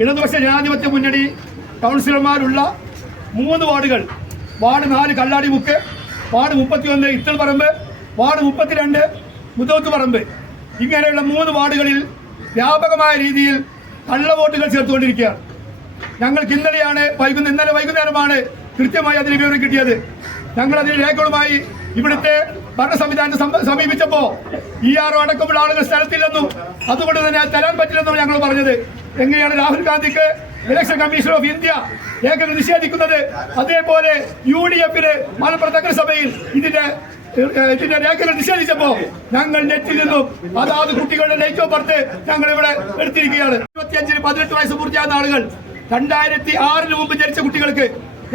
ഇടതുപക്ഷ ജനാധിപത്യ മുന്നണി കൗൺസിലർമാരുള്ള മൂന്ന് വാർഡുകൾ. വാർഡ് നാല് കല്ലാടി മുക്ക് വാർഡ് മുപ്പത്തിയൊന്ന് ഇത്തൽ പറമ്പ് വാർഡ് മുപ്പത്തിരണ്ട് മുതോത്ത് പറമ്പ്. ഇങ്ങനെയുള്ള മൂന്ന് വാർഡുകളിൽ വ്യാപകമായ രീതിയിൽ കള്ളവോട്ടുകൾ ചേർത്തുകൊണ്ടിരിക്കുകയാണ്. ഞങ്ങൾക്ക് ഇന്നലെയാണ് വൈകുന്നേരം ഇന്നലെ വൈകുന്നേരമാണ് കൃത്യമായി അതിന് വിവരം കിട്ടിയത്. ഞങ്ങൾ അതിന് രേഖകളുമായി ഇവിടുത്തെ ഭരണ സംവിധാനത്തെ സമ- സമീപിച്ചപ്പോ ഇ ആർ അടക്കമുള്ള ആളുകൾ സ്ഥലത്തില്ലെന്നും അതുകൊണ്ട് തന്നെ തരാൻ പറ്റില്ലെന്നും ഞങ്ങൾ പറഞ്ഞത്. എങ്ങനെയാണ് രാഹുൽ ഗാന്ധിക്ക് ഇലക്ഷൻ കമ്മീഷൻ ഓഫ് ഇന്ത്യ രേഖകൾ നിഷേധിക്കുന്നത്? അതേപോലെ യു ഡി എഫിന് മലപ്പുറം നഗരസഭയിൽ ഇതിന്റെ ഇതിന്റെ രേഖകൾ നിഷേധിച്ചപ്പോ ഞങ്ങൾ നെറ്റിൽ നിന്നും അതാത് കുട്ടികളുടെ ലൈറ്റ് ഓഫ് ബർത്ത് ഞങ്ങൾ ഇവിടെ എടുത്തിരിക്കുകയാണ്. ഇരുപത്തിയഞ്ചിന് പതിനെട്ട് വയസ്സ് പൂർത്തിയാകുന്ന ആളുകൾ രണ്ടായിരത്തി ആറിന് മുമ്പ് ജനിച്ച കുട്ടികൾക്ക്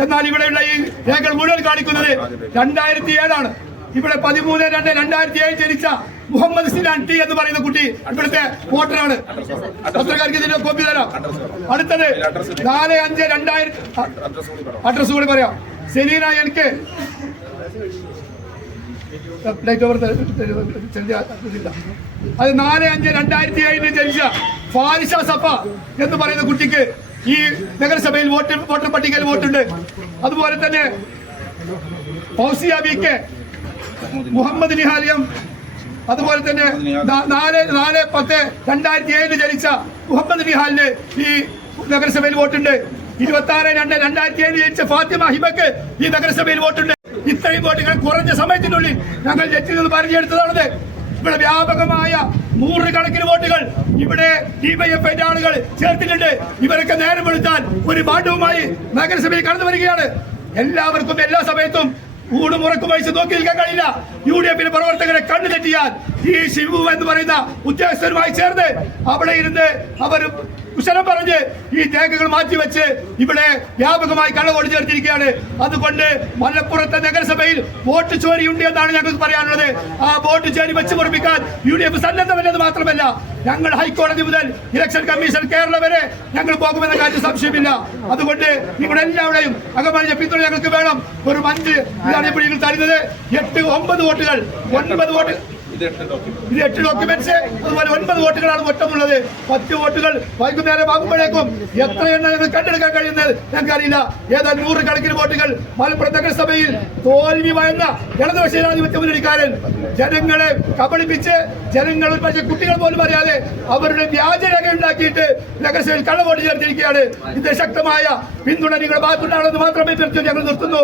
എന്നാൽ ഇവിടെയുള്ള ഈ രേഖകൾ മുഴുവൻ കാണിക്കുന്നത് രണ്ടായിരത്തി ഏഴാണ് ഇവിടെ പതിമൂന്ന് രണ്ട് രണ്ടായിരത്തി ഏഴ് ജനിച്ച മുഹമ്മദ് സിനാൻ ടി എന്ന് പറയുന്ന കുട്ടി ഇവിടുത്തെ വോട്ടറാണ്. പത്രക്കാർക്ക് ഇതിന്റെ കോപ്പി തരാം. അടുത്തത് നാല് അഞ്ച് രണ്ടായിരത്തി അഡ്രസ് കൂടി പറയാം. സെലീന എനിക്ക് അത് നാല് അഞ്ച് രണ്ടായിരത്തി ഏഴിന് ജനിച്ച ഫാരിഷ സഫ എന്ന് പറയുന്ന കുട്ടിക്ക് ഈ നഗരസഭയിൽ വോട്ട് വോട്ടർ പട്ടികയിൽ വോട്ടുണ്ട്. അതുപോലെ തന്നെ ഫൗസിയ ബി കെ. മുഹമ്മദ് നിഹാലിയം. അതുപോലെ തന്നെ നാല് നാല് പത്ത് രണ്ടായിരത്തി ഏഴിൽ ജനിച്ച മുഹമ്മദ് നിഹാലിന് ഈ നഗരസഭയിൽ വോട്ടുണ്ട്. ഇരുപത്തി ആറ് രണ്ട് രണ്ടായിരത്തി ഏഴിൽ ജനിച്ച ഫാത്തിമ ഹിബക്ക് ഈ നഗരസഭയിൽ വോട്ടുണ്ട്. ഇത്രയും വോട്ടുകൾ കുറഞ്ഞ സമയത്തിനുള്ളിൽ ഞങ്ങൾ ജഡ്ജിൽ നിന്ന് പരിചയെടുത്തതാണത് ഇവിടെ വ്യാപകമായ നൂറുകണക്കിന് വോട്ടുകൾ ഇവിടെ ഡിവൈഎഫ്ഐന്റെ ആളുകൾ ചേർത്തിട്ടുണ്ട്. ഇവരൊക്കെ നേരം വെളുത്താൽ ഒരു പാണ്ഡവുമായി നഗരസഭയിൽ കടന്നു വരികയാണ്. എല്ലാവർക്കും എല്ലാ സമയത്തും ഊടും ഉറക്കും വഹിച്ച് നോക്കി നിൽക്കാൻ കഴിയില്ല. യു ഡി എഫിന്റെ പ്രവർത്തകരെ കണ്ണു തെറ്റിയാൽ ഈ ശിവു എന്ന് പറയുന്ന ഉദ്യോഗസ്ഥരുമായി ചേർന്ന് അവിടെ ഇരുന്ന് അവർ കുശലം പറഞ്ഞ് ഈ രേഖകൾ മാറ്റിവെച്ച് ഇവിടെ വ്യാപകമായി കള്ളവോട്ട് ചേർത്തിരിക്കുകയാണ്. അതുകൊണ്ട് മലപ്പുറത്തെ നഗരസഭയിൽ വോട്ട് ചോരിയുണ്ട് എന്നാണ് ഞങ്ങൾക്ക് പറയാനുള്ളത്. ആ വോട്ട് ചോരി വെച്ച് പൊറപ്പിക്കാൻ യു ഡി എഫ് സന്നദ്ധമല്ലെന്ന് മാത്രമല്ല ഞങ്ങൾ ഹൈക്കോടതി മുതൽ ഇലക്ഷൻ കമ്മീഷൻ കേരള വരെ ഞങ്ങൾ പോകുമെന്ന കാര്യം സംശയമില്ല. അതുകൊണ്ട് നിങ്ങളെല്ലാവരുടെയും അകമറിഞ്ഞ പിന്തുണ ഞങ്ങൾക്ക് വേണം. ഒരു അഞ്ച് ഇതാണ് ഇപ്പോൾ തരുന്നത്. എട്ട് ഒമ്പത് വോട്ടുകൾ. ഒൻപത് വോട്ട് ഇത് എട്ട് ഡോക്യുമെന്റ്സ് അതുപോലെ ഒൻപത് വോട്ടുകളാണ് മൊത്തമുള്ളത്. പത്ത് വോട്ടുകൾ വൈകുന്നേരം ആകുമ്പോഴേക്കും എത്ര എണ്ണം ഞങ്ങൾ കണ്ടെടുക്കാൻ കഴിയുന്നത് ഞങ്ങൾക്കറിയില്ല. ഏതാണ്ട് നൂറ് കണക്കിന് വോട്ടുകൾ മലപ്പുറം നഗരസഭയിൽ തോൽവി വഴങ്ങ ഇടതുപക്ഷ ജനാധിപത്യ മുന്നണിക്കാരൻ ജനങ്ങളെ കബളിപ്പിച്ച് ജനങ്ങൾ പക്ഷേ കുട്ടികൾ പോലും അറിയാതെ അവരുടെ വ്യാജരേഖ ഉണ്ടാക്കിയിട്ട് നഗരസഭയിൽ കള്ളവോട്ട് ചേർത്തിരിക്കുകയാണ്. ഇത് ശക്തമായ പിന്തുണ നിങ്ങളുടെ ഭാഗത്തുണ്ടാണെന്ന് മാത്രമേ തീർച്ചയായും ഞങ്ങൾ നിർത്തുന്നു.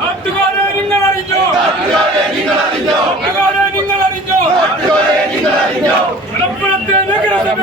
നാട്ടുകാരെ നിങ്ങൾ അറിഞ്ഞോ നിങ്ങൾ അറിഞ്ഞോ മലപ്പുറത്തെ നഗരസഭ